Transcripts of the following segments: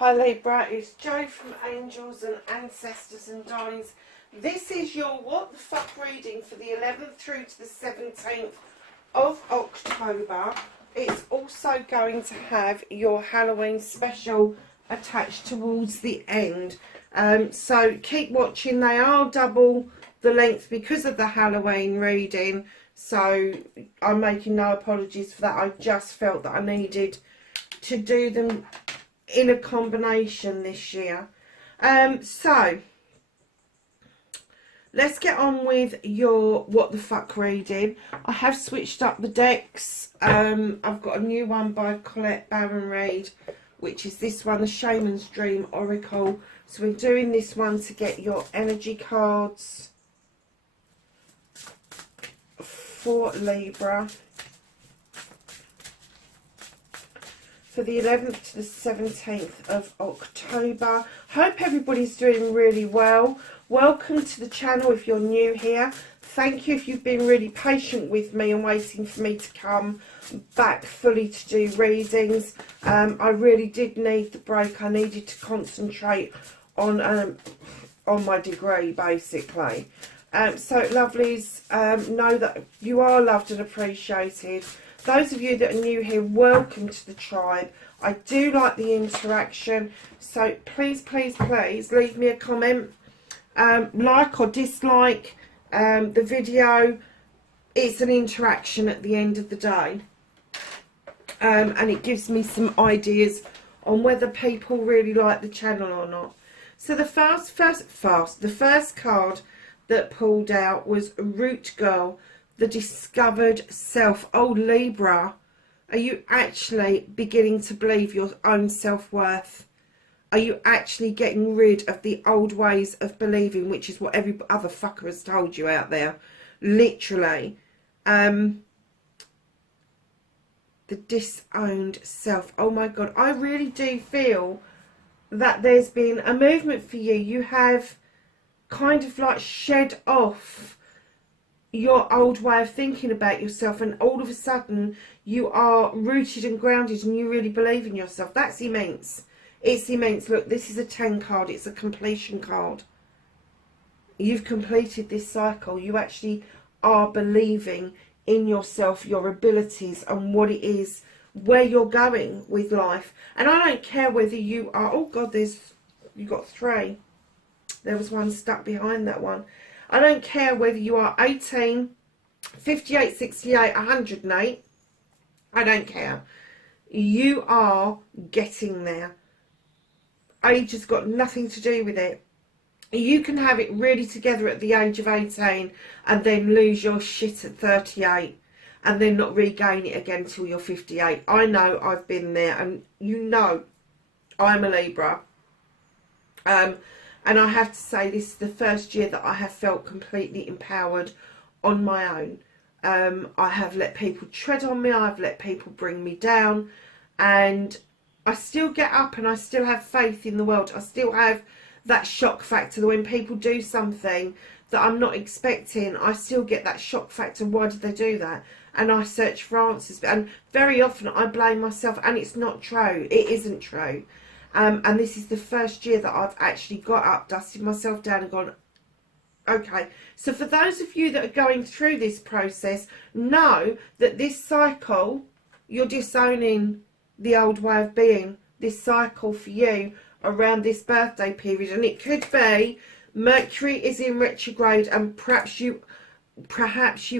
Hi Libra, it's Jo from Angels and Ancestors and Darlings. This is your What the Fuck reading for the 11th through to the 17th of October. It's also going to have your Halloween special attached towards the end. So keep watching. They are double the length because of the Halloween reading. So I'm making no apologies for that. I just felt that I needed to do them in a combination this year. So let's get on with your What the Fuck reading. I have switched up the decks. I've got a new one by Colette Baron-Reid, which is this one, the Shaman's Dream Oracle. So we're doing this one to get your energy cards for Libra for the 11th to the 17th of October. Hope everybody's doing really well. Welcome to the channel if you're new here. Thank you if you've been really patient with me and waiting for me to come back fully to do readings. I really did need the break. I needed to concentrate on my degree, basically. So lovelies, know that you are loved and appreciated. Those of you that are new here, welcome to the tribe. I do like the interaction, so please, please, please leave me a comment, like or dislike the video. It's an interaction at the end of the day, and it gives me some ideas on whether people really like the channel or not. So the first card that pulled out was Root Girl, the discovered self. Oh Libra, are you actually beginning to believe your own self-worth? Are you actually getting rid of the old ways of believing, which is what every other fucker has told you out there? Literally. The disowned self. Oh my God, I really do feel that there's been a movement for you. You have kind of like shed off your old way of thinking about yourself, and all of a sudden you are rooted and grounded and you really believe in yourself. That's immense. It's immense. Look, this is a 10 card. It's a completion card. You've completed this cycle. You actually are believing in yourself, your abilities, and what it is, where you're going with life. And I don't care whether you are, oh God, you got 3. There was one stuck behind that one. I don't care whether you are 18, 58, 68, 108. I don't care. You are getting there. Age has got nothing to do with it. You can have it really together at the age of 18 and then lose your shit at 38 and then not regain it again till you're 58. I know, I've been there, and you know I'm a Libra. And I have to say, this is the first year that I have felt completely empowered on my own. I have let people tread on me. I've let people bring me down. And I still get up and I still have faith in the world. I still have that shock factor that when people do something that I'm not expecting, I still get that shock factor. Why did they do that? And I search for answers. And very often I blame myself, and it's not true. It isn't true. And this is the first year that I've actually got up, dusted myself down and gone, okay. So for those of you that are going through this process, know that this cycle, you're disowning the old way of being. This cycle for you around this birthday period. And it could be Mercury is in retrograde, and perhaps you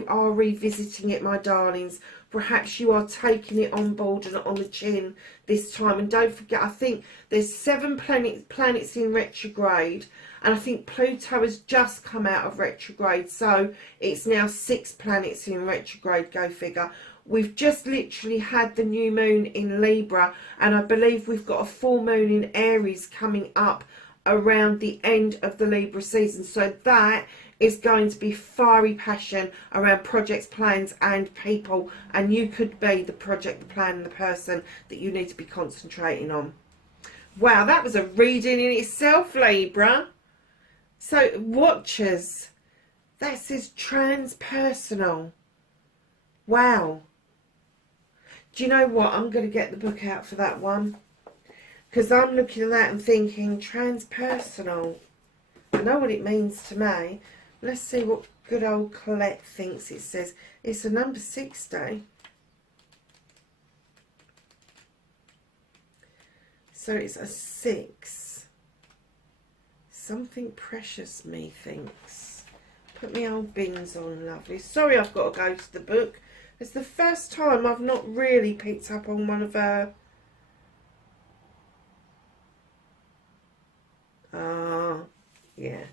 are revisiting it, my darlings. Perhaps you are taking it on board and on the chin this time. And don't forget, I think there's 7 planets in retrograde. And I think Pluto has just come out of retrograde. So it's now 6 planets in retrograde, go figure. We've just literally had the new moon in Libra. And I believe we've got a full moon in Aries coming up around the end of the Libra season. So that is going to be fiery passion around projects, plans and people, and you could be the project, the plan and the person that you need to be concentrating on. Wow, that was a reading in itself, Libra. So Watchers, that says transpersonal. Wow. Do you know what? I'm going to get the book out for that one. Because I'm looking at that and thinking, transpersonal. I know what it means to me. Let's see what good old Colette thinks it says. It's a number 60. So it's a 6. Something precious, methinks. Put my old bins on, lovely. Sorry I've got to go to the book. It's the first time I've not really picked up on one of her... yeah.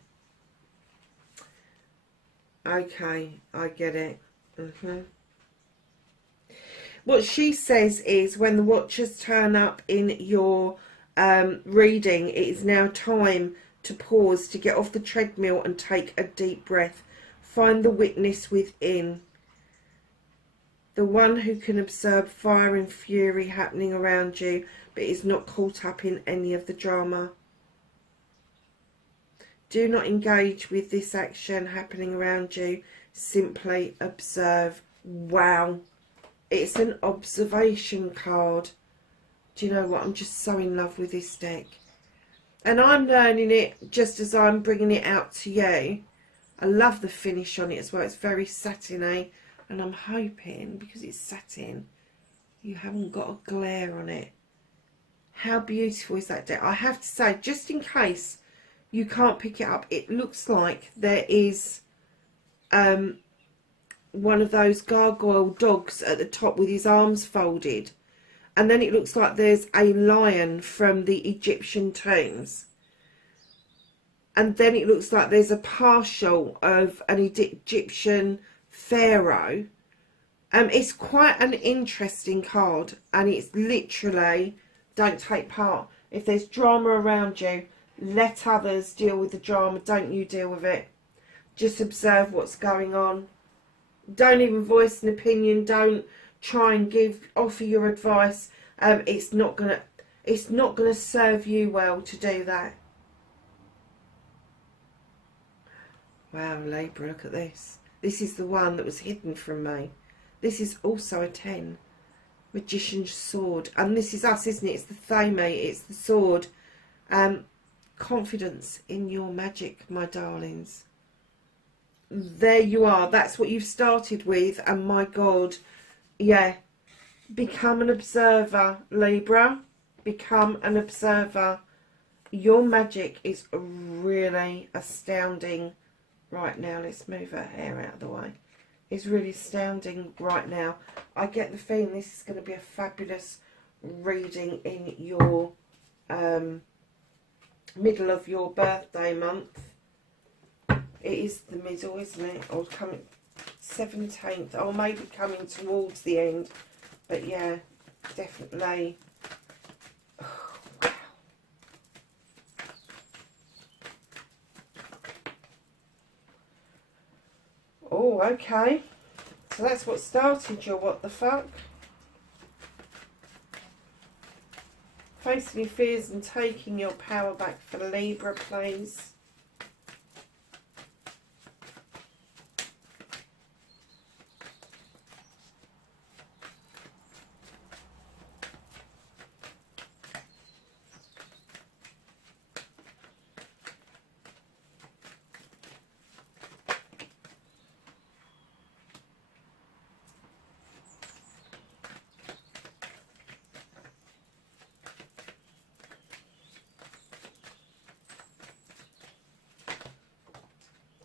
Okay, I get it. What she says is, when the watchers turn up in your reading, it is now time to pause, to get off the treadmill and take a deep breath. Find the witness within. The one who can observe fire and fury happening around you, but is not caught up in any of the drama. Do not engage with this action happening around you. Simply observe. Wow. It's an observation card. Do you know what? I'm just so in love with this deck. And I'm learning it just as I'm bringing it out to you. I love the finish on it as well. It's very satiny. And I'm hoping, because it's satin, you haven't got a glare on it. How beautiful is that deck? I have to say, just in case you can't pick it up, it looks like there is one of those gargoyle dogs at the top with his arms folded, and then it looks like there's a lion from the Egyptian tombs, and then it looks like there's a partial of an Egyptian pharaoh. It's quite an interesting card, and it's literally, don't take part. If there's drama around you, let others deal with the drama. Don't you deal with it. Just observe what's going on. Don't even voice an opinion. Don't try and offer your advice. It's not gonna serve you well to do that. Wow, Libra, look at this. This is the one that was hidden from me. This is also a 10. Magician's sword. And this is us, isn't it? It's the thame. It's the sword. Confidence in your magic, my darlings. There you are. That's what you've started with. And my God, yeah. Become an observer, Libra. Become an observer. Your magic is really astounding right now. Let's move her hair out of the way. It's really astounding right now. I get the feeling this is going to be a fabulous reading in your middle of your birthday month. It is the middle, isn't it? Or coming 17th, or maybe coming towards the end. But yeah, definitely. Oh, wow. Oh, okay. So that's what started your what the fuck. Facing your fears and taking your power back for Libra, please.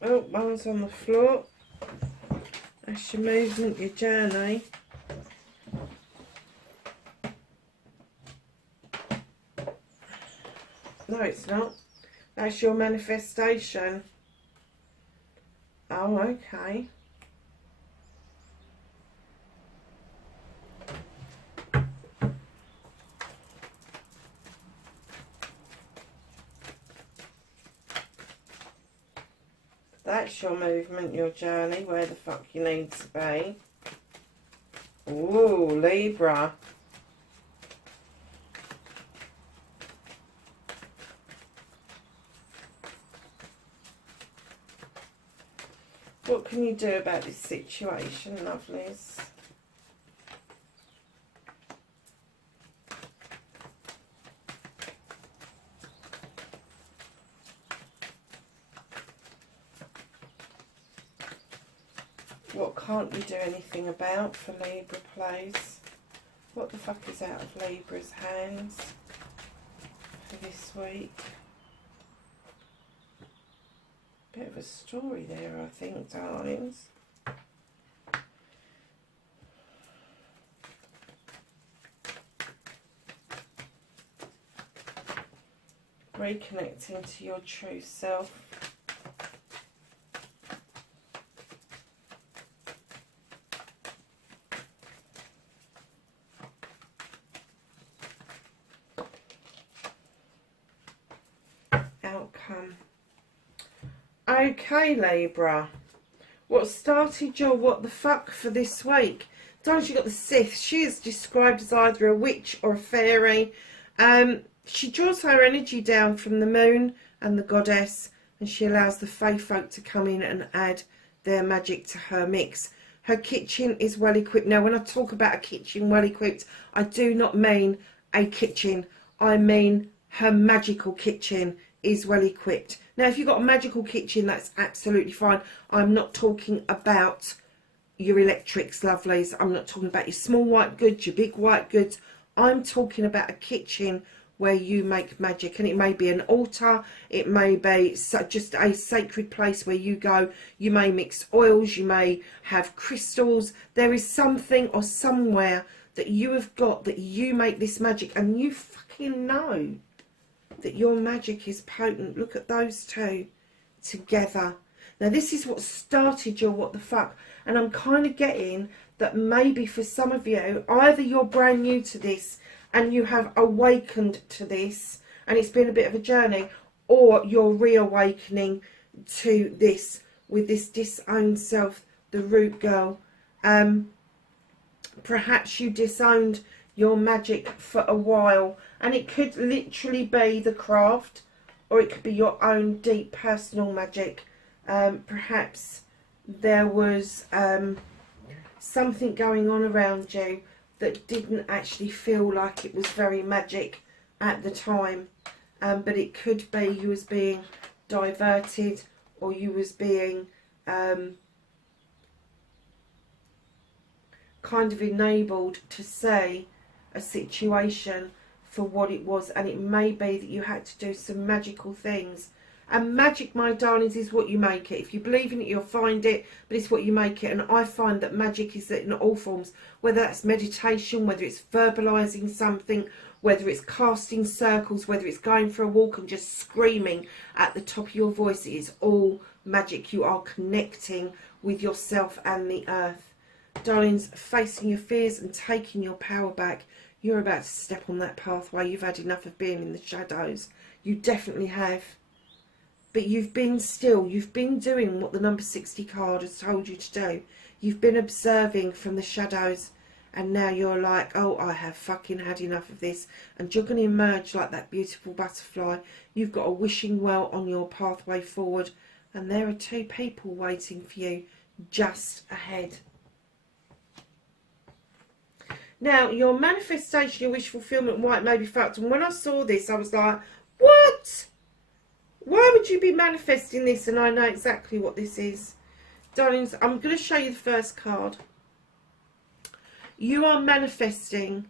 Oh, mine's on the floor. That's your movement, your journey. No, it's not. That's your manifestation. Oh, okay. That's your movement, your journey, where the fuck you need to be. Ooh, Libra. What can you do about this situation, lovelies? What can't you do anything about for Libra, please? What the fuck is out of Libra's hands for this week? Bit of a story there, I think, darlings. Reconnecting to your true self. Outcome. Okay, Libra. What started your what the fuck for this week? Don't you got the Sith? She is described as either a witch or a fairy. She draws her energy down from the moon and the goddess, and she allows the fae folk to come in and add their magic to her mix. Her kitchen is well equipped. Now, when I talk about a kitchen well equipped, I do not mean a kitchen. I mean her magical kitchen is well equipped. Now, if you've got a magical kitchen, that's absolutely fine. I'm not talking about your electrics, lovelies. I'm not talking about your small white goods, your big white goods. I'm talking about a kitchen where you make magic, and it may be an altar, it may be just a sacred place where you go. You may mix oils, you may have crystals. There is something or somewhere that you have got that you make this magic, and you fucking know that your magic is potent. Look at those two together. Now, this is what started your what the fuck, and I'm kind of getting that maybe for some of you, either you're brand new to this and you have awakened to this and it's been a bit of a journey, or you're reawakening to this with this disowned self, the root girl. Perhaps you disowned your magic for a while, and it could literally be the craft, or it could be your own deep personal magic. Perhaps there was something going on around you that didn't actually feel like it was very magic at the time, but it could be you was being diverted, or you was being kind of enabled to say a situation for what it was, and it may be that you had to do some magical things. And magic, my darlings, is what you make it. If you believe in it, you'll find it, but it's what you make it. And I find that magic is in all forms, whether that's meditation, whether it's verbalizing something, whether it's casting circles, whether it's going for a walk and just screaming at the top of your voice. It is all magic. You are connecting with yourself and the earth. Darlings, facing your fears and taking your power back. You're about to step on that pathway. You've had enough of being in the shadows. You definitely have. But you've been still. You've been doing what the number 60 card has told you to do. You've been observing from the shadows. And now you're like, oh, I have fucking had enough of this. And you're going to emerge like that beautiful butterfly. You've got a wishing well on your pathway forward. And there are two people waiting for you just ahead. Now, your manifestation, your wish fulfillment, why it may be fucked. And when I saw this, I was like, what? Why would you be manifesting this? And I know exactly what this is. Darlings, I'm going to show you the first card. You are manifesting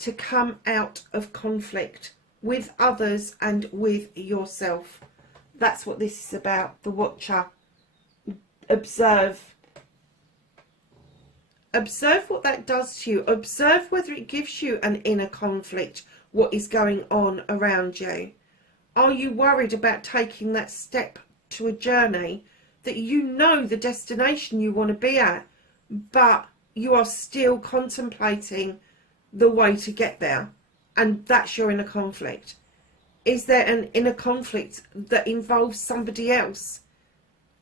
to come out of conflict with others and with yourself. That's what this is about. The Watcher. Observe. Observe what that does to you. Observe whether it gives you an inner conflict, what is going on around you. Are you worried about taking that step to a journey that you know the destination you want to be at, but you are still contemplating the way to get there, and that's your inner conflict? Is there an inner conflict that involves somebody else,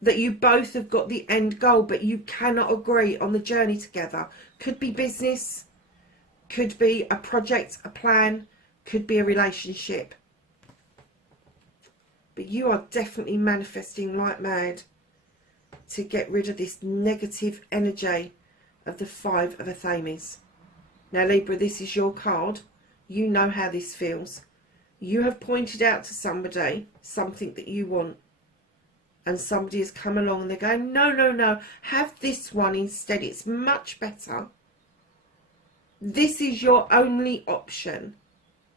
that you both have got the end goal but you cannot agree on the journey together? Could be business, could be a project, a plan, could be a relationship. But you are definitely manifesting like mad to get rid of this negative energy of the Five of Athames. Now, Libra, this is your card. You know how this feels. You have pointed out to somebody something that you want. and somebody has come along and they're going, no, no, no, have this one instead, it's much better. This is your only option.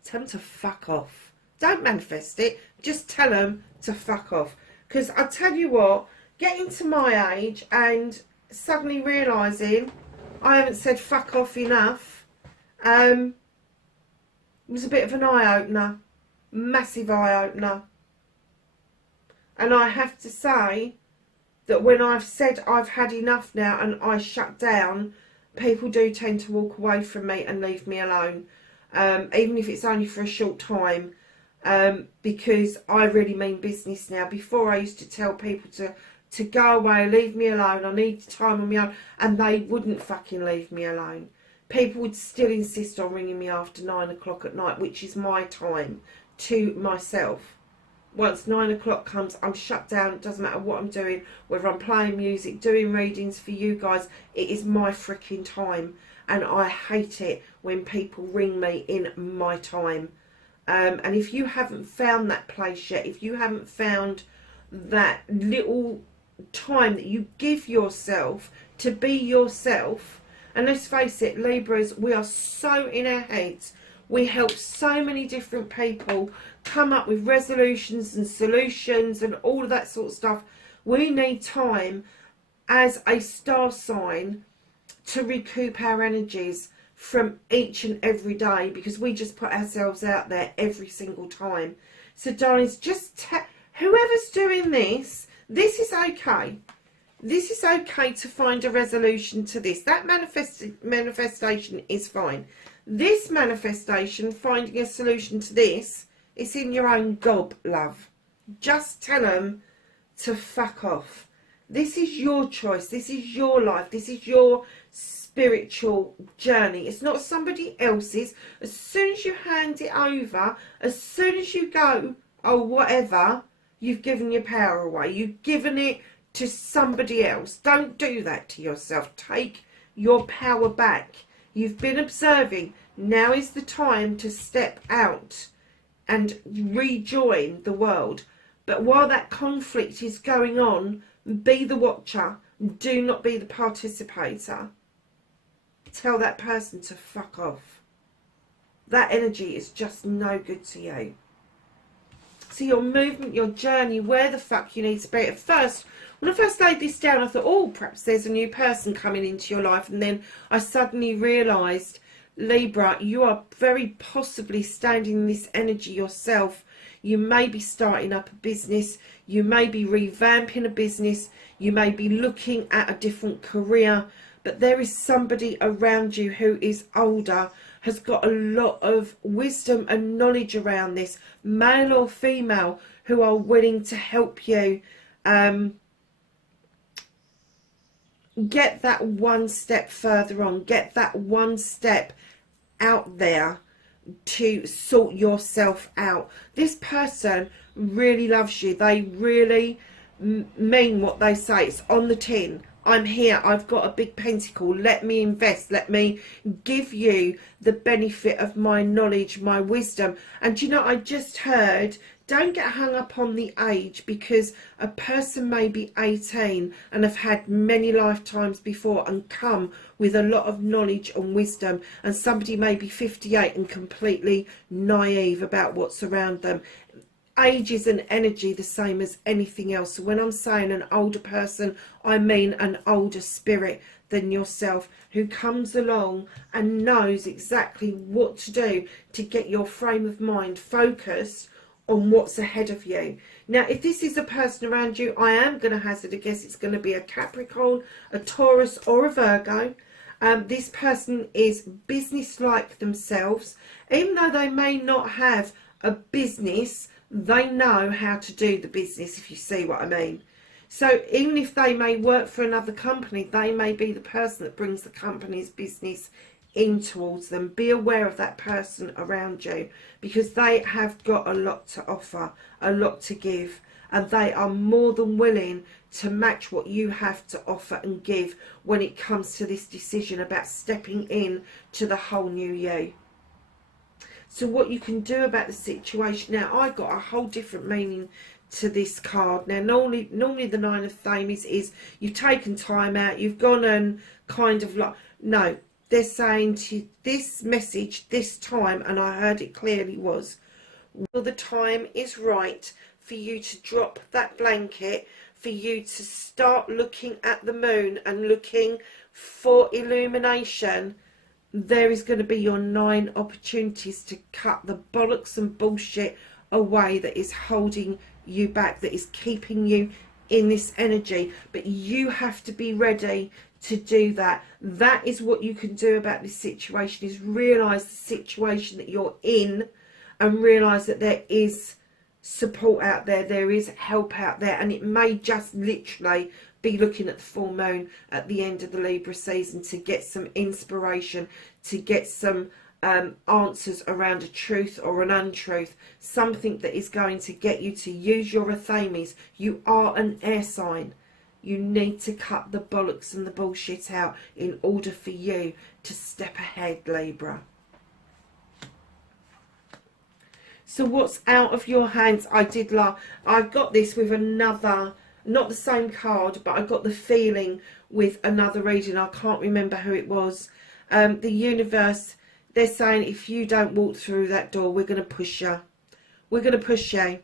Tell them to fuck off. Don't manifest it, just tell them to fuck off. Because I tell you what, getting to my age and suddenly realising I haven't said fuck off enough, it was a bit of an eye-opener. Massive eye-opener. And I have to say that when I've said I've had enough now and I shut down, people do tend to walk away from me and leave me alone. Even if it's only for a short time. Because I really mean business now. Before I used to tell people to go away, leave me alone, I need time on my own, and they wouldn't fucking leave me alone. People would still insist on ringing me after 9 o'clock at night, which is my time to myself. Once 9 o'clock comes, I'm shut down. It doesn't matter what I'm doing, whether I'm playing music, doing readings for you guys, it is my freaking time. And I hate it when people ring me in my time. And if you haven't found that place yet, if you haven't found that little time that you give yourself to be yourself, and let's face it, Libras, we are so in our heads. We help so many different people come up with resolutions and solutions and all of that sort of stuff. We need time as a star sign to recoup our energies from each and every day, because we just put ourselves out there every single time. So darlings, just whoever's doing this is okay. This is okay to find a resolution to this. That manifestation is fine. This manifestation, finding a solution to this, it's in your own gob, love. Just tell them to fuck off. This is your choice. This is your life. This is your spiritual journey. It's not somebody else's. As soon as you hand it over, as soon as you go, oh, whatever, you've given your power away. You've given it to somebody else. Don't do that to yourself. Take your power back. You've been observing. Now is the time to step out and rejoin the world. But while that conflict is going on, be the watcher. Do not be the participator. Tell that person to fuck off. That energy is just no good to you. So your movement, your journey, where the fuck you need to be. At first, when I first laid this down, I thought, oh, perhaps there's a new person coming into your life. And then I suddenly realised, Libra, you are very possibly standing in this energy yourself. You may be starting up a business. You may be revamping a business. You may be looking at a different career. But there is somebody around you who is older, has got a lot of wisdom and knowledge around this, male or female, who are willing to help you get that one step further on, get that one step out there to sort yourself out. This person really loves you. They really mean what they say. It's on the tin. I'm here, I've got a big pentacle, let me invest, let me give you the benefit of my knowledge, my wisdom. And you know, I just heard, don't get hung up on the age, because a person may be 18 and have had many lifetimes before and come with a lot of knowledge and wisdom, and somebody may be 58 and completely naive about what's around them. Age is an energy the same as anything else. So when I'm saying an older person, I mean an older spirit than yourself, who comes along and knows exactly what to do to get your frame of mind focused on what's ahead of you. Now, if this is a person around you, I am going to hazard a guess it's going to be a Capricorn, a Taurus or a Virgo. This person is business-like themselves. Even though they may not have a business, they know how to do the business, if you see what I mean. So even if they may work for another company, they may be the person that brings the company's business in towards them. Be aware of that person around you, because they have got a lot to offer, a lot to give, and they are more than willing to match what you have to offer and give when it comes to this decision about stepping in to the whole new you. So what you can do about the situation now, I got a whole different meaning to this card. Now, normally the Nine of Thames is you've taken time out, you've gone and kind of like, no, they're saying to you, this message this time, and I heard it clearly, was, well, the time is right for you to drop that blanket, for you to start looking at the moon and looking for illumination. There is going to be your 9 opportunities to cut the bollocks and bullshit away that is holding you back, that is keeping you in this energy. But you have to be ready to do that. That is what you can do about this situation, is realise the situation that you're in and realise that there is support out there, there is help out there, and it may just literally be looking at the full moon at the end of the Libra season to get some inspiration, to get some answers around a truth or an untruth, something that is going to get you to use your Athames. You are an air sign. You need to cut the bollocks and the bullshit out in order for you to step ahead, Libra. So what's out of your hands? I got this with another, not the same card, but I got the feeling with another reading. I can't remember who it was. The universe, they're saying, if you don't walk through that door, we're going to push you. We're going to push you.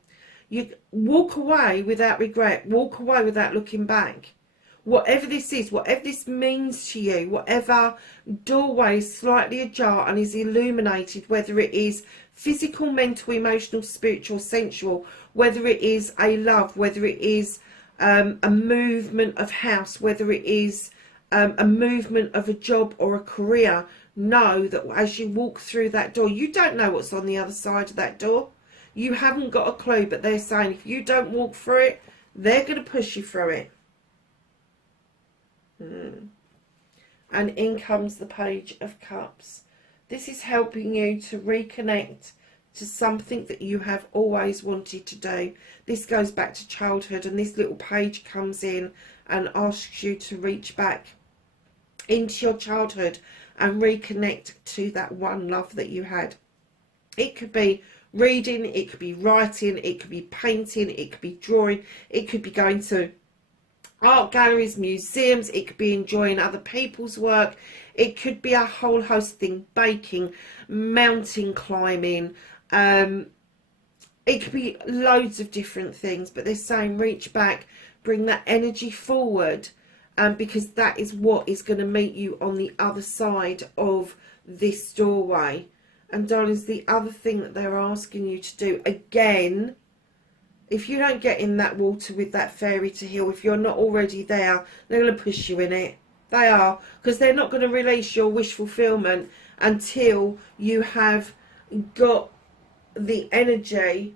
You walk away without regret. Walk away without looking back. Whatever this is, whatever this means to you, whatever doorway is slightly ajar and is illuminated, whether it is physical, mental, emotional, spiritual, sensual, whether it is a love, whether it is a movement of house, whether it is a movement of a job or a career, know that as you walk through that door, you don't know what's on the other side of that door. You haven't got a clue, but they're saying if you don't walk through it, they're going to push you through it. And in comes the Page of Cups. This is helping you to reconnect to something that you have always wanted to do. This goes back to childhood, and this little page comes in and asks you to reach back into your childhood and reconnect to that one love that you had. It could be reading, it could be writing, it could be painting, it could be drawing, it could be going to art galleries, museums, it could be enjoying other people's work, it could be a whole host of things, baking, mountain climbing, it could be loads of different things. But they're saying reach back, bring that energy forward, because that is what is going to meet you on the other side of this doorway. And darlings, the other thing that they're asking you to do, again, if you don't get in that water with that fairy to heal, if you're not already there, they're going to push you in it. They are, because they're not going to release your wish fulfillment until you have got the energy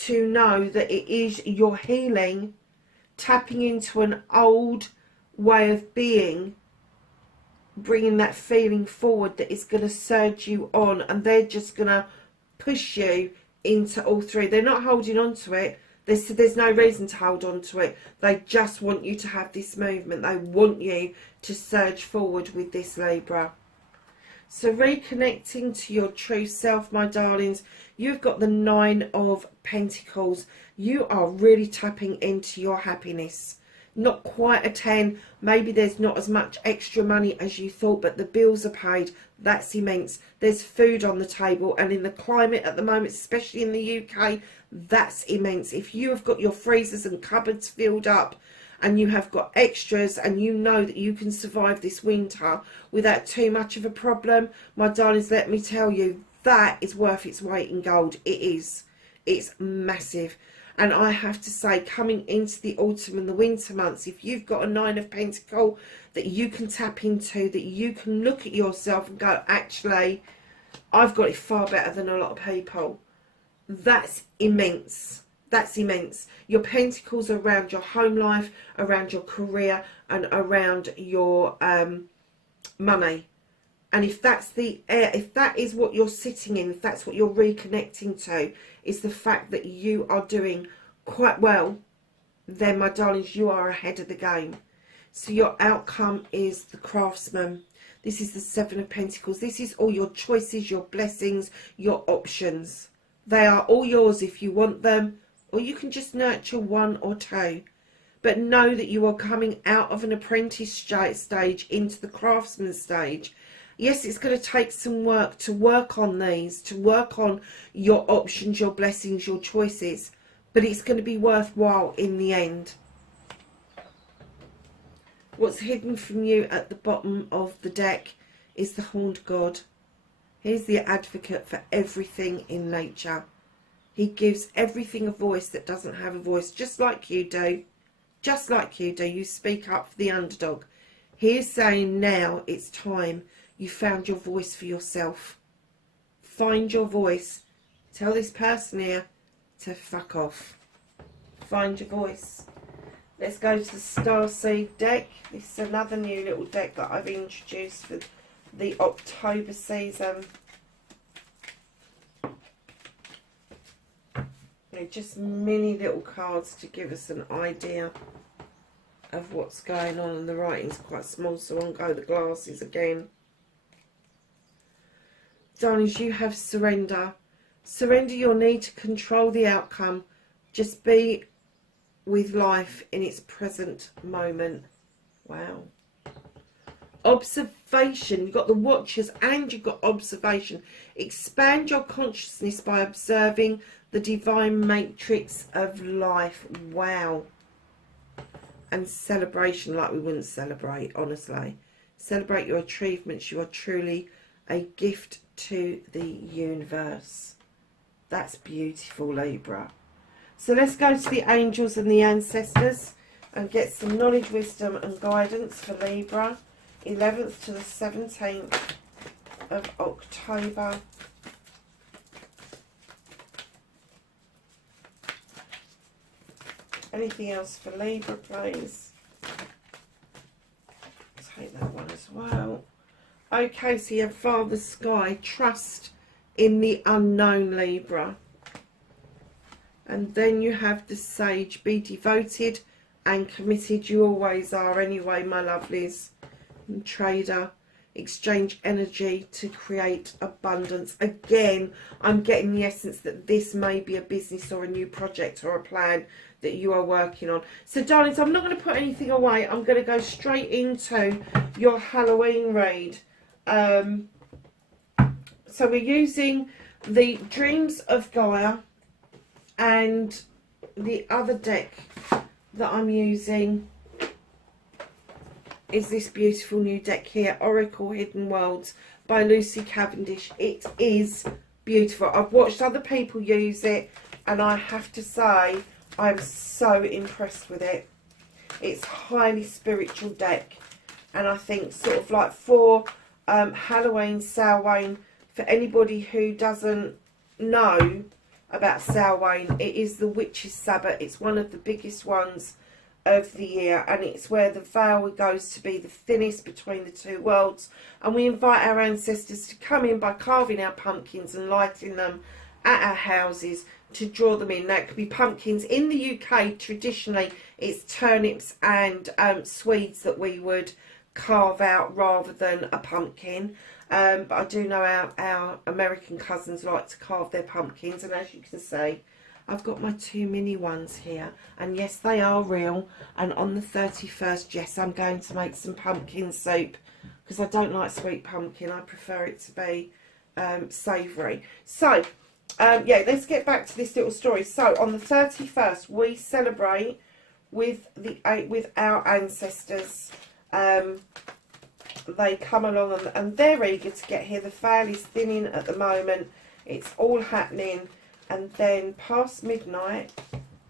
to know that it is your healing, tapping into an old way of being, bringing that feeling forward that is going to surge you on, and they're just going to push you into all three. They're not holding on to it. There's no reason to hold on to it. They just want you to have this movement. They want you to surge forward with this, Libra. So reconnecting to your true self, my darlings, you've got the 9 of Pentacles. You are really tapping into your happiness. Not quite a 10. Maybe there's not as much extra money as you thought, but the bills are paid. That's immense. There's food on the table, and in the climate at the moment, especially in the UK, that's immense. If you have got your freezers and cupboards filled up and you have got extras and you know that you can survive this winter without too much of a problem, my darlings, let me tell you, that is worth its weight in gold. It is. It's massive. And I have to say, coming into the autumn and the winter months, if you've got a 9 of Pentacles that you can tap into, that you can look at yourself and go, actually, I've got it far better than a lot of people. That's immense. That's immense. Your Pentacles are around your home life, around your career, and around your money. And if that's if that is what you're sitting in, if that's what you're reconnecting to, is the fact that you are doing quite well, then my darlings, you are ahead of the game. So your outcome is the Craftsman. This is the 7 of Pentacles. This is all your choices, your blessings, your options. They are all yours if you want them. or you can just nurture one or two. But know that you are coming out of an apprentice stage into the craftsman stage. Yes, it's going to take some work to work on these, to work on your options, your blessings, your choices. But it's going to be worthwhile in the end. What's hidden from you at the bottom of the deck is the Horned God. He's the advocate for everything in nature. He gives everything a voice that doesn't have a voice, just like you do. Just like you do. You speak up for the underdog. He is saying now it's time you found your voice for yourself. Find your voice. Tell this person here to fuck off. Find your voice. Let's go to the Starseed deck. This is another new little deck that I've introduced for the October season. They're just mini little cards to give us an idea of what's going on, and the writing's quite small, so on go the glasses again. Darlings, you have surrender. Surrender your need to control the outcome. Just be with life in its present moment. Wow. Observation. You've got the watchers and you've got observation. Expand your consciousness by observing the divine matrix of life. Wow. And celebration, like we wouldn't celebrate, honestly. Celebrate your achievements. You are truly a gift to the universe. That's beautiful, Libra. So let's go to the angels and the ancestors and get some knowledge, wisdom and guidance for Libra. 11th to the 17th of October. Anything else for Libra, please? Take that one as well. Okay, so you have Father Sky. Trust in the unknown, Libra. And then you have the Sage. Be devoted and committed. You always are anyway, my lovelies. And Trader. Exchange energy to create abundance. Again, I'm getting the essence that this may be a business or a new project or a plan that you are working on. So, darlings, I'm not going to put anything away. I'm going to go straight into your Halloween read. So we're using the Dreams of Gaia, and the other deck that I'm using is this beautiful new deck here, Oracle Hidden Worlds by Lucy Cavendish. It is beautiful. I've watched other people use it, and I have to say I'm so impressed with it. It's a highly spiritual deck, and I think sort of like for Halloween, Samhain, for anybody who doesn't know about Samhain, it is the Witches' Sabbath. It's one of the biggest ones of the year, and it's where the veil goes to be the thinnest between the two worlds, and we invite our ancestors to come in by carving our pumpkins and lighting them at our houses to draw them in. Now, it could be pumpkins. In the UK, traditionally, it's turnips and swedes that we would carve out rather than a pumpkin. But I do know our American cousins like to carve their pumpkins, and as you can see, I've got my two mini ones here, and yes, they are real. And on the 31st, yes, I'm going to make some pumpkin soup, because I don't like sweet pumpkin. I prefer it to be savoury. So, yeah, let's get back to this little story. So, on the 31st, we celebrate with our ancestors. They come along and they're eager to get here. The veil is thinning at the moment. It's all happening. And then past midnight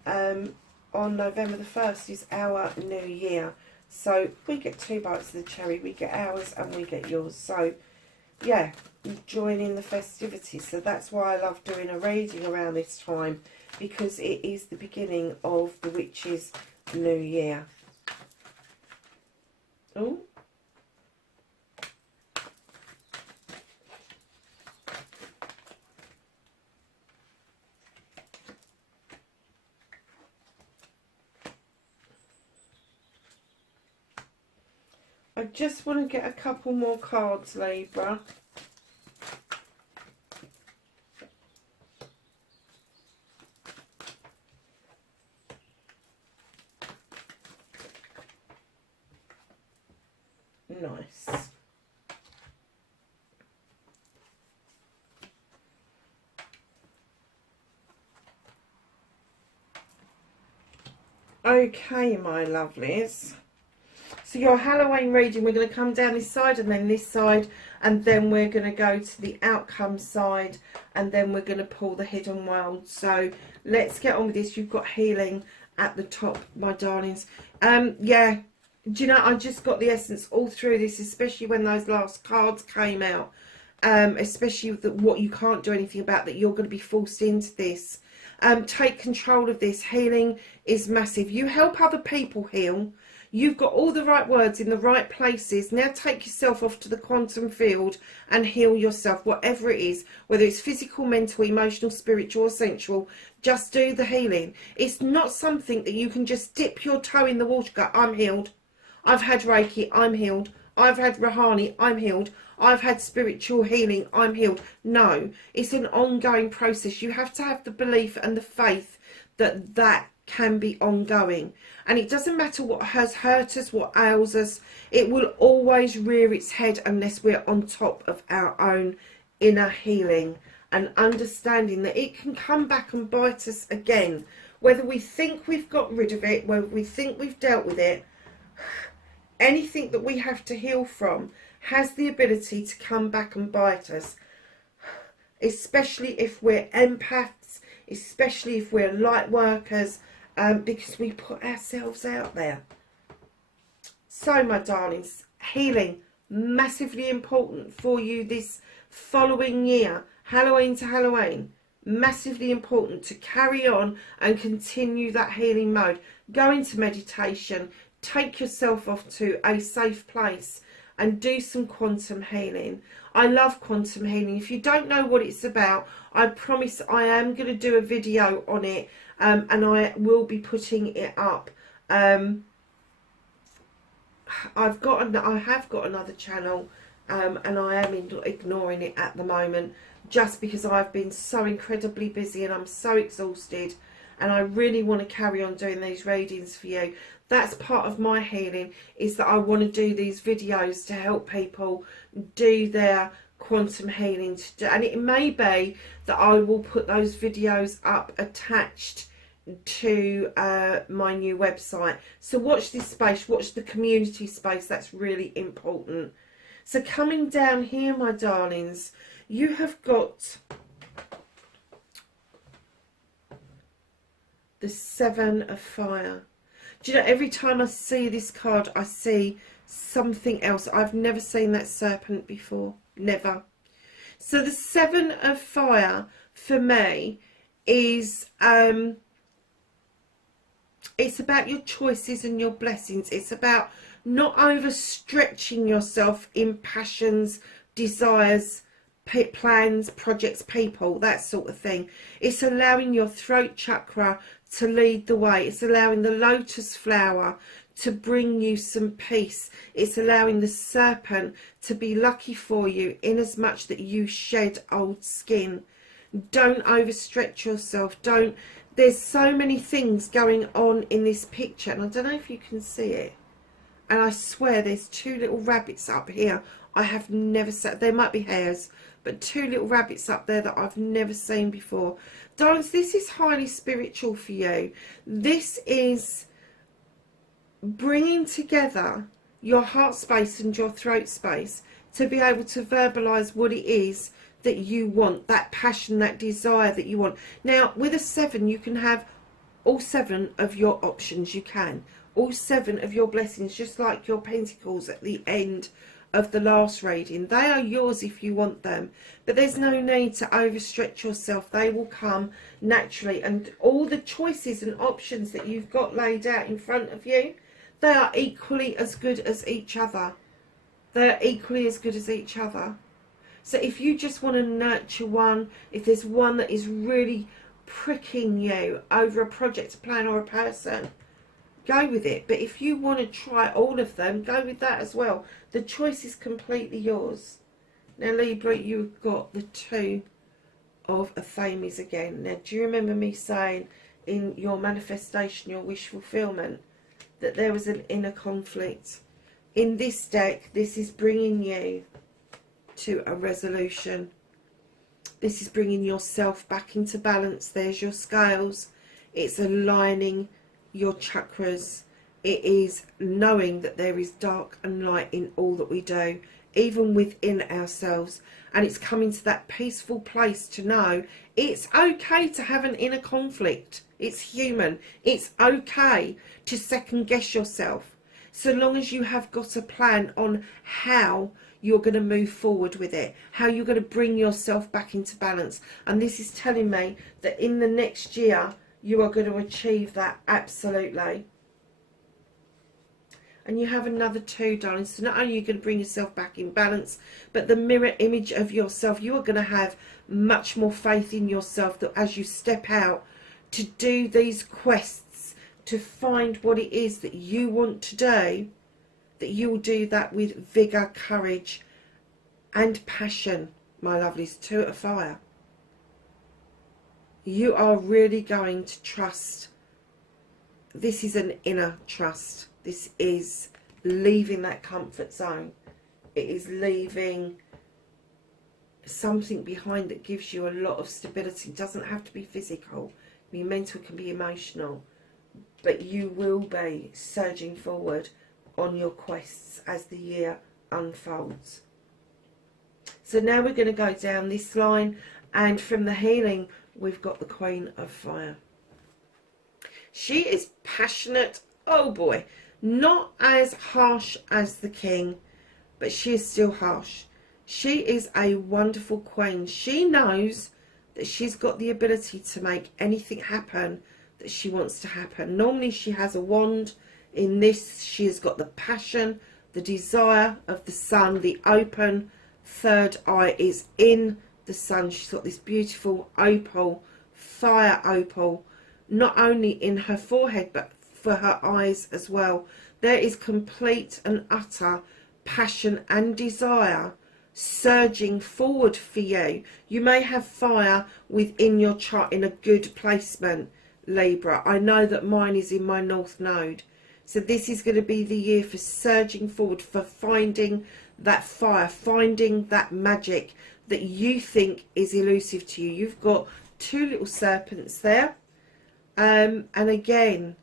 on November the 1st is our new year. So we get 2 bites of the cherry. We get ours and we get yours. So, yeah, join in the festivities. So that's why I love doing a reading around this time, because it is the beginning of the witches' new year. Oh. I just want to get a couple more cards, Libra. nice. Okay, my lovelies. So your Halloween reading, we're going to come down this side and then this side, and then we're going to go to the outcome side, and then we're going to pull the hidden world. So let's get on with this. You've got healing at the top, my darlings. Yeah, do you know, I just got the essence all through this, especially when those last cards came out. Especially what you can't do anything about, that you're going to be forced into this. Take control of this. Healing is massive. You help other people heal. You've got all the right words in the right places. Now take yourself off to the quantum field and heal yourself, whatever it is, whether it's physical, mental, emotional, spiritual or sensual. Just do the healing. It's not something that you can just dip your toe in the water, go, I'm healed. I've had Reiki, I'm healed. I've had Rahani, I'm healed. I've had spiritual healing, I'm healed. No, it's an ongoing process. You have to have the belief and the faith that that can be ongoing. And it doesn't matter what has hurt us, what ails us. It will always rear its head unless we're on top of our own inner healing and understanding that it can come back and bite us again. Whether we think we've got rid of it, whether we think we've dealt with it, anything that we have to heal from has the ability to come back and bite us, especially if we're empaths, especially if we're light workers, because we put ourselves out there. So, my darlings, healing, massively important for you this following year, Halloween to Halloween. Massively important to carry on and continue that healing mode. Go into meditation, take yourself off to a safe place and do some quantum healing. I love quantum healing. If you don't know what it's about, I promise I am going to do a video on it, and I will be putting it up. I have got another channel, and I am ignoring it at the moment just because I've been so incredibly busy and I'm so exhausted, and I really want to carry on doing these readings for you. That's part of my healing, is that I want to do these videos to help people do their quantum healing. And it may be that I will put those videos up attached to my new website. So watch this space, watch the community space. That's really important. So coming down here, my darlings, you have got the Seven of Fire. Do you know, every time I see this card, I see something else. I've never seen that serpent before. Never. So the Seven of Fire, for me, is it's about your choices and your blessings. It's about not overstretching yourself in passions, desires, plans, projects, people, that sort of thing. It's allowing your throat chakra to lead the way. It's allowing the lotus flower to bring you some peace. It's allowing the serpent to be lucky for you, in as much that you shed old skin. Don't overstretch yourself. There's so many things going on in this picture, and I don't know if you can see it, and I swear there's two little rabbits up here I have never seen. There might be hares, but two little rabbits up there that I've never seen before. Darlings, this is highly spiritual for you. This is bringing together your heart space and your throat space to be able to verbalize what it is that you want, that passion, that desire that you want. Now, with a 7, you can have all 7 of your options. You can. All 7 of your blessings, just like your pentacles at the end of the last reading. They are yours if you want them, but there's no need to overstretch yourself. They will come naturally, and all the choices and options that you've got laid out in front of you, they are equally as good as each other. They're equally as good as each other. So if you just want to nurture one, if there's one that is really pricking you over a project, a plan or a person, go with it. But if you want to try all of them, go with that as well. The choice is completely yours. Now, Libra, you've got the 2 of Athames again. Now, do you remember me saying in your manifestation, your wish fulfillment, that there was an inner conflict? In this deck, this is bringing you to a resolution. This is bringing yourself back into balance. There's your scales. It's aligning your chakras. It is knowing that there is dark and light in all that we do, even within ourselves. And it's coming to that peaceful place to know it's okay to have an inner conflict. It's human. It's okay to second guess yourself, so long as you have got a plan on how you're going to move forward with it, how you're going to bring yourself back into balance. And this is telling me that in the next year, you are going to achieve that, absolutely. And you have another 2, darling. So not only are you going to bring yourself back in balance, but the mirror image of yourself, you are going to have much more faith in yourself, that as you step out to do these quests, to find what it is that you want to do, that you will do that with vigour, courage and passion, my lovelies. 2 of fire. You are really going to trust. This is an inner trust. This is leaving that comfort zone. It is leaving something behind that gives you a lot of stability. It doesn't have to be physical. It can be mental, it can be emotional. But you will be surging forward on your quests as the year unfolds. So now we're going to go down this line, and from the healing we've got the Queen of Fire. She is passionate, oh boy, not as harsh as the King, but she is still harsh. She is a wonderful queen. She knows that she's got the ability to make anything happen that she wants to happen. Normally she has a wand. In this, she has got the passion, the desire of the sun. The open third eye is in the sun. She's got this beautiful opal, fire opal, not only in her forehead but for her eyes as well. There is complete and utter passion and desire surging forward for you. You may have fire within your chart in a good placement, Libra. I know that mine is in my North Node. So this is going to be the year for surging forward, for finding that fire, finding that magic that you think is elusive to you. You've got 2 little serpents there. And again,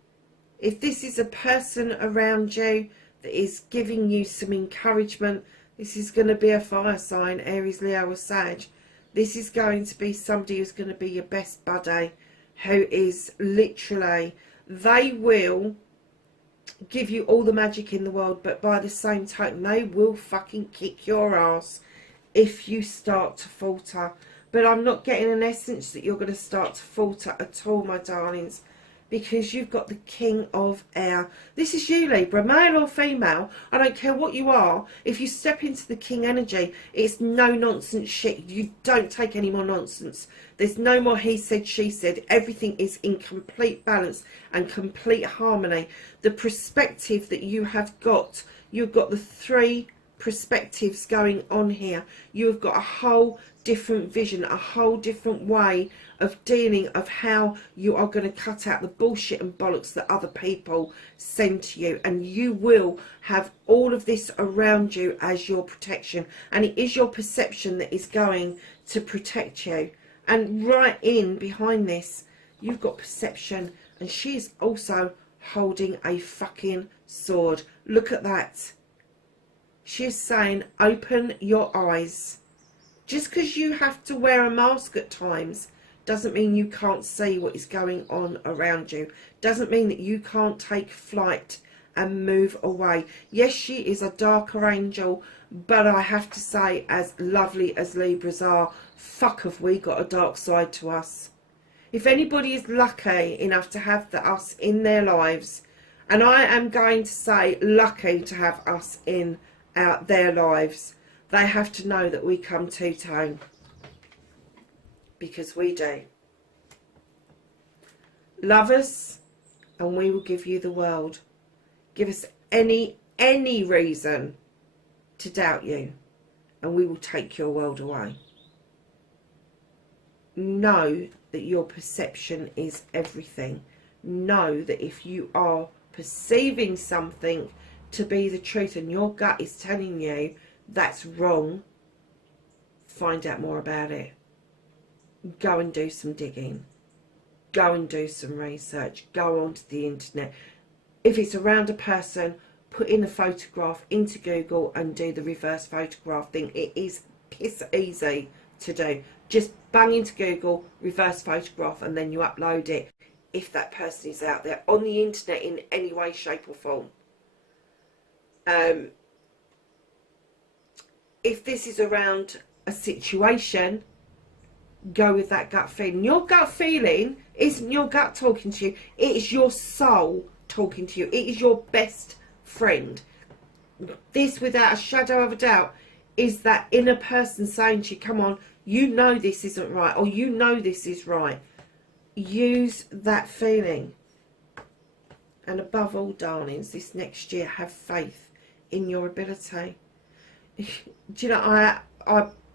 if this is a person around you that is giving you some encouragement, this is going to be a fire sign, Aries, Leo or Sag. This is going to be somebody who's going to be your best buddy, who is literally, they will give you all the magic in the world, but by the same token, they will fucking kick your ass if you start to falter. But I'm not getting an essence that you're going to start to falter at all, my darlings, because you've got the King of Air. This is you, Libra, male or female. I don't care what you are. If you step into the King energy, it's no nonsense shit. You don't take any more nonsense. There's no more he said, she said. Everything is in complete balance and complete harmony. The perspective that you have got, you've got the 3 perspectives going on here. You've got a whole different vision, a whole different way of dealing, of how you are going to cut out the bullshit and bollocks that other people send to you, and you will have all of this around you as your protection, and it is your perception that is going to protect you. And right in behind this, you've got perception, and she is also holding a fucking sword. Look at that. She is saying, open your eyes. Just because you have to wear a mask at times doesn't mean you can't see what is going on around you. Doesn't mean that you can't take flight and move away. Yes, she is a darker angel, but I have to say, as lovely as Libras are, fuck have we got a dark side to us. If anybody is lucky enough to have us in their lives, and I am going to say lucky to have us in their lives, they have to know that we come two-tone, because we do. Love us and we will give you the world. Give us any reason to doubt you and we will take your world away. Know that your perception is everything. Know that if you are perceiving something to be the truth and your gut is telling you that's wrong, find out more about it. Go and do some digging. Go and do some research. Go onto the internet. If it's around a person, put in a photograph into Google and do the reverse photograph thing. It is piss easy to do. Just bang into Google, reverse photograph, and then you upload it if that person is out there on the internet in any way, shape or form. If this is around a situation, go with that gut feeling. Your gut feeling isn't your gut talking to you. It is your soul talking to you. It is your best friend. This, without a shadow of a doubt, is that inner person saying to you, come on, you know this isn't right, or you know this is right. Use that feeling. And above all, darlings, this next year, have faith in your ability. Do you know, I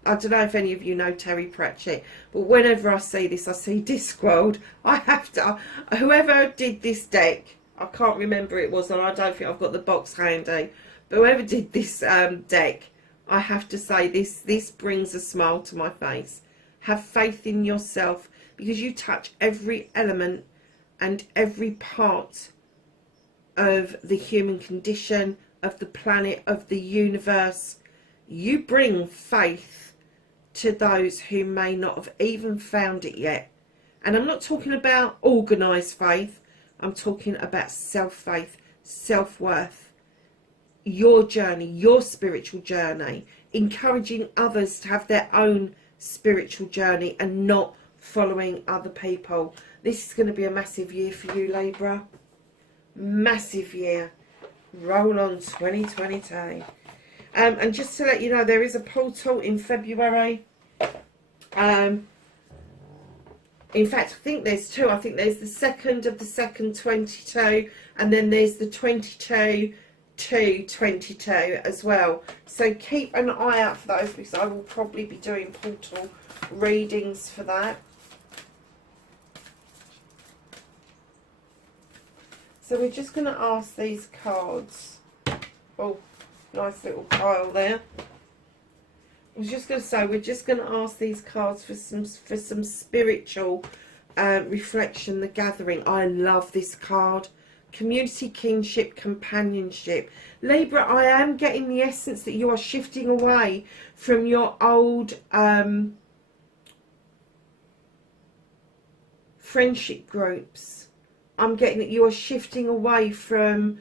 don't know if any of you know Terry Pratchett, but whenever I see this, I see Discworld. I have to, whoever did this deck, I can't remember who it was, and I don't think I've got the box handy, but whoever did this deck, I have to say this brings a smile to my face. Have faith in yourself, because you touch every element and every part of the human condition, of the planet, of the universe. You bring faith to those who may not have even found it yet. And I'm not talking about organised faith. I'm talking about self-faith, self-worth, your journey, your spiritual journey, encouraging others to have their own spiritual journey and not following other people. This is going to be a massive year for you, Libra. Massive year. Roll on 2022. And just to let you know, there is a portal in February. In fact, I think there's two. I think there's the 2nd of the 2nd, 22, and then there's the 22 to 22 as well. So keep an eye out for those, because I will probably be doing portal readings for that. So we're just going to ask these cards. Oh, nice little pile there. I was just going to say, we're just going to ask these cards for some spiritual reflection, the gathering. I love this card. Community, kinship, companionship. Libra, I am getting the essence that you are shifting away from your old friendship groups. I'm getting that you are shifting away from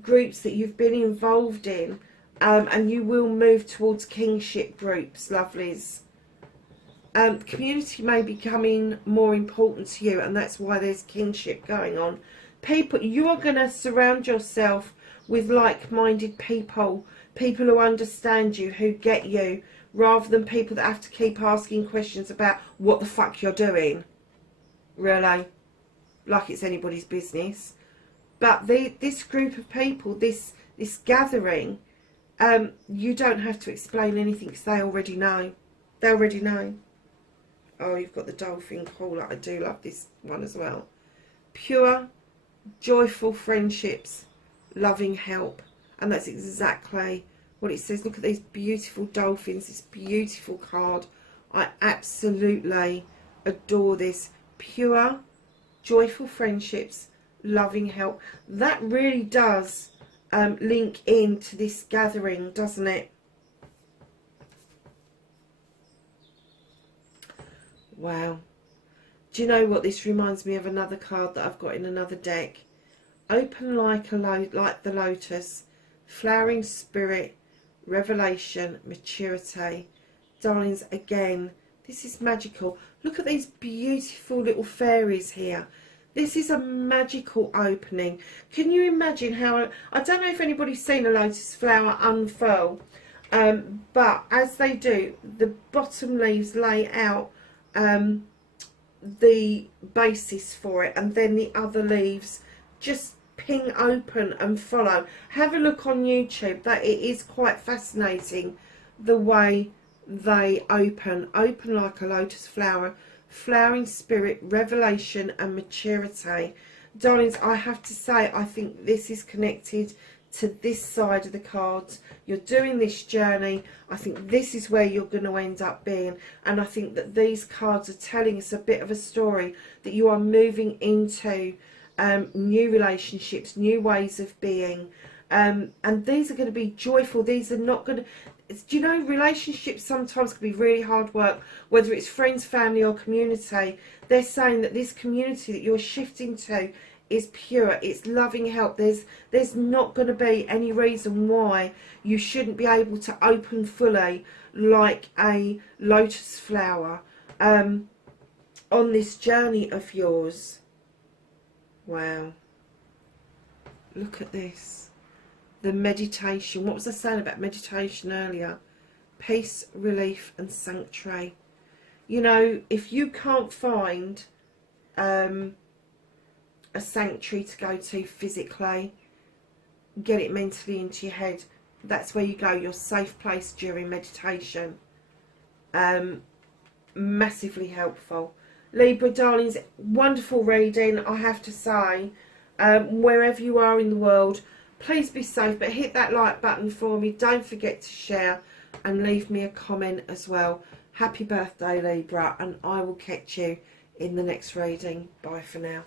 groups that you've been involved in, and you will move towards kinship groups, lovelies. Community may be becoming more important to you, and that's why there's kinship going on. People, you are going to surround yourself with like-minded people, people who understand you, who get you, rather than people that have to keep asking questions about what the fuck you're doing. Really? Like it's anybody's business. But this group of people, this gathering, you don't have to explain anything, because they already know. They already know. Oh, you've got the dolphin caller. I do love this one as well. Pure, joyful friendships, loving help. And that's exactly what it says. Look at these beautiful dolphins, this beautiful card. I absolutely adore this. Pure, joyful friendships, loving help. That really does link into this gathering, doesn't it? Wow. Do you know what? This reminds me of another card that I've got in another deck. Open like the lotus, flowering spirit, revelation, maturity. Darlings, again, this is magical. Look at these beautiful little fairies here. This is a magical opening. Can you imagine how... I don't know if anybody's seen a lotus flower unfurl, but as they do, the bottom leaves lay out the basis for it, and then the other leaves just ping open and follow. Have a look on YouTube. That it is quite fascinating the way they open like a lotus flower, flowering spirit, revelation and maturity. Darlings, I have to say, I think this is connected to this side of the cards. You're doing this journey. I think this is where you're going to end up being. And I think that these cards are telling us a bit of a story that you are moving into new relationships, new ways of being. And these are going to be joyful. These are not going to... Do you know, relationships sometimes can be really hard work, whether it's friends, family or community. They're saying that this community that you're shifting to is pure, it's loving help. There's not going to be any reason why you shouldn't be able to open fully like a lotus flower on this journey of yours. Wow. Look at this. The meditation. What was I saying about meditation earlier? Peace, relief and sanctuary. You know, if you can't find a sanctuary to go to physically, get it mentally into your head. That's where you go, your safe place during meditation. Massively helpful. Libra, darlings, wonderful reading, I have to say. Wherever you are in the world, please be safe, but hit that like button for me. Don't forget to share and leave me a comment as well. Happy birthday, Libra, and I will catch you in the next reading. Bye for now.